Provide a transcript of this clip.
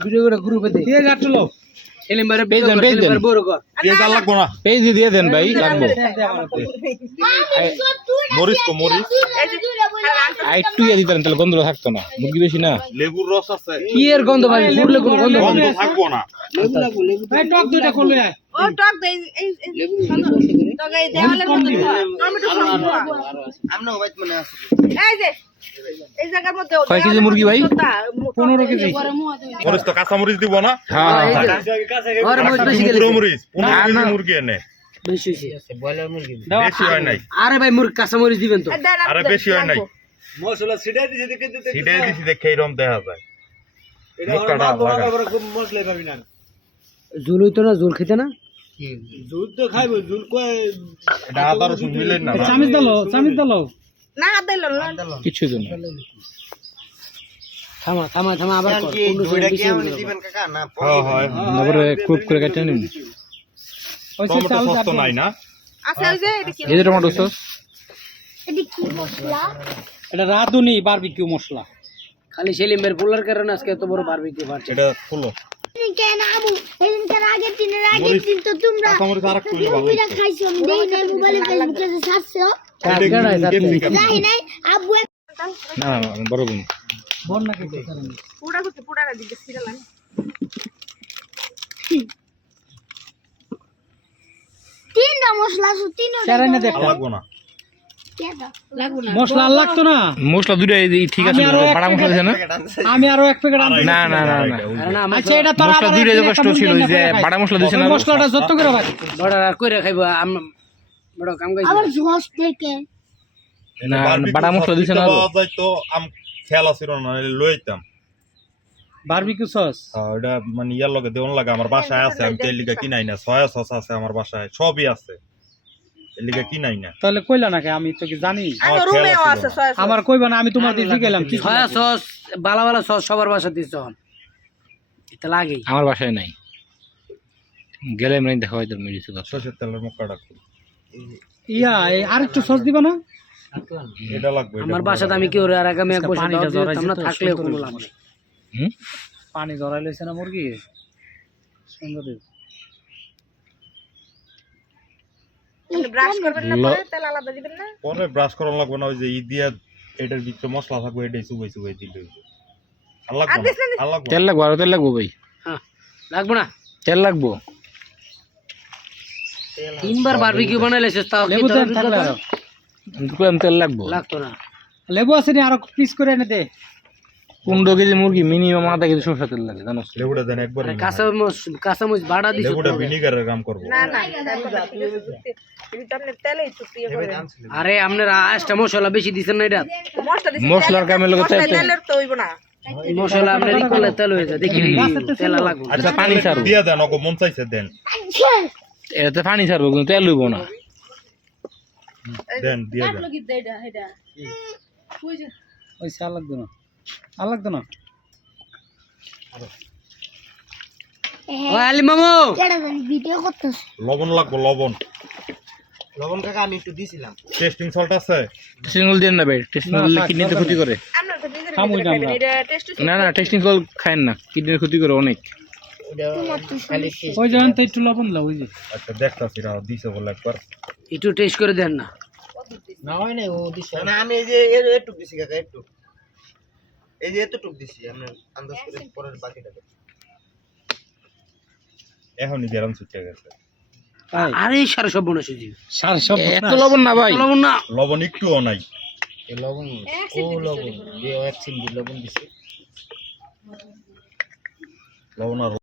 Video করে গ্রুপে দে কে গাটলো এলিমবারে page দেন বড় কর পেজ আর লাগবো না পেজ দিয়ে দেন ভাই লাগবো মরিচ একটু ইয়ে দিতেন তাহলে গন্ধ থাকতো না মুরগি বেশি না লেবুর রস আছে কি এর গন্ধ ভাই ফুটলে কোন গন্ধ গন্ধ থাকবো না লেবু ভাই টক দুইটা করলে ও টক দে এই টক এই দেওয়ালের মধ্যে টমেটো সস আমনা বাইত মনে আছে এই যে এই জায়গার মধ্যে কয় কেজি মুরগি ভাই 15 কেজি মরিচ তো কাঁচা মরিচ দিব না হ্যাঁ আর মরিচ বেশি গেলে পুরো মরিচ 15 কেজি মুরগি এনে বেশি হইছে বয়লার মুরগি বেশি হয় নাই আরে ভাই মুরগি কাঁচা মরিচ দিবেন তো আরে বেশি হয় নাই মশলা ছিটাই দিছে দেখে এরকম দেখা যায় মুখটা লাগা খুব মশলা পাবি না ঝুল হইতো না ঝুল খেতে না দুধ তো খাইবো দুধ কয় এটা আদা রসুন মিলেন না চামিচ দাও না দিল না কিছু তো না থামা আবার কর দুইটা কি আমনি দিবেন কাকা না হয় তারপরে কুক করে কেটে নিন টমেটো সস তো নাই না আচ্ছা ওই যে এটা কি এই যে টমেটো সস এটা রাঁধুনি বারবিকিউ মশলা খালি সেলিমের পোলার কারণে আজকে এত বড় বারবিকিউ বাড়ছে এটা ফুলো কেন আমু সেদিনকার আগের দিন তো তোমরা কাঁচা মরিচ আর একটু ভালো মুভিটা খাইছো আমি দেই নাই মোবাইলে ফেসবুকে সার্চছো যাই নাই আব্বু না বড় গুণ বল না কি পুরা দিতে ছিলাম তিনটা মশলা আছে চারাইনা দেখ লাগবো না মশলা লাগতো না মশলা দুটো ঠিক আছে বাড়া মশলা দিছে না আমি আরো এক প্যাকেট আনছি না আচ্ছা এটা তো মশলা দুটো কষ্ট ছিল ওই যে বাড়া মশলা দিছে না মশলাটা যত করে ভাই বড় আর কইরা খাইবো বড় কাম গাইছে আবার জোস থেকে না বাড়া মশলা দিছে না তো আম খেয়াল আছিল না লইতাম বারবিকিউ সস এটা মানে ইয়ার লগে দেওন লাগে আমার বাসায় আছে আমি তেল লিগা কিনাই না সয়া সস আছে আমার বাসায় সবই আছে এর লিগা কিনাই না তাহলে কইলা নাকি আমি তো কি জানি আমার রুমেও আছে সয়া আমার কইবা না আমি তোমার দিয়ে শিখাইলাম কি সয়া সস বালা সস সবার বাসা দিছ এটা লাগে আমার বাসায় নাই গেলে আমি দেখা হয়তো মেডিসিন সরষের তেলের মুখটা ইয়া আরেকটু সস দিবা না এটা লাগবে আমার বাসাতে আমি কি ওরে আর আগামী এক বছর পানিটা জড়াইছে আমরা তো, থাকলে সুন্দর কোনো হইছে। লাভ নেই পানি ধরাই লইছে না মুরগি সুন্দর ব্রাশ করবেন না পরে তেল আলাদা দিবেন না পরে ব্রাশ করানো লাগবে না ওই যে দিয়া এটার ভিতরে মশলা থাকবে এটাই চুবাই দিলে আর লাগবে না আর লাগবে তেল লাগবো আরো তেল লাগবো ভাই হ্যাঁ লাগবো না তেল লাগবো তিনবার বারবিকিউ বানাইলেছে তাও কি লেবু তোর দেন থাকলে আরো তেল লাগবো লাগতো না লেবু আছে নি আরো পিস করে এনে দে 15 কেজি মুরগি মিনিমাম আধা কেজি সরষের তেল লাগে জানো লেবুটা দেন একবার কাঁচামরিচ বাড়া দিছ লেবুটা ভিনেগারের কাম করব না এটা আপনি তেলেই চুপিয়ে করবেন আরে আপনার আজটা মশলা বেশি দিছেন না এটা মশলা দিছি মশলার কামের লগে তেল তেলের তো হইব না মশলা আপনার ই করলে তেল হয়ে যায় দেখি তেল লাগবে আচ্ছা পানি ছাড়ো দিয়া দেন ওকে মন চাইছে দেন এতে পানি ছাড়বো কিন্তু তেল লইব না দেন দিয়া দেন ওই সাল লাগতো না আর লাগতো না ও আলি মামু এটা ভিডিও করতেছ লবণ লাগবে লবণ কাকা আমি একটু দিছিলাম টেস্টিং সল্ট আছে সিঙ্গল দেন না ভাই টেস্টিং করলে কিডনিতে ক্ষতি করে আমরা তো নিজের খামুই না আমরা। এটা টেস্ট না টেস্টিং কল খায়েন না কিডনির ক্ষতি করে অনেক ওই জায়গায় তো একটু লবণ দাও ওই যে আচ্ছা দেখতাছি রাও দিছে বলে একবার একটু টেস্ট করে দেন না না হয় না ও দিছে না আমি এই যে একটু দিছি কাকা একটু এই যে এতটুকু দিছি আমরা আন্দাজ করে পরের বাকিটা এখনই গেরাম ছুটে গেছে আরে সারা সব বনে সুজি সার সব এত লবণ না ভাই লবণ না লবণ একটুও নাই লবণ যে এক চিমটি লবণ দিছি লবণ আর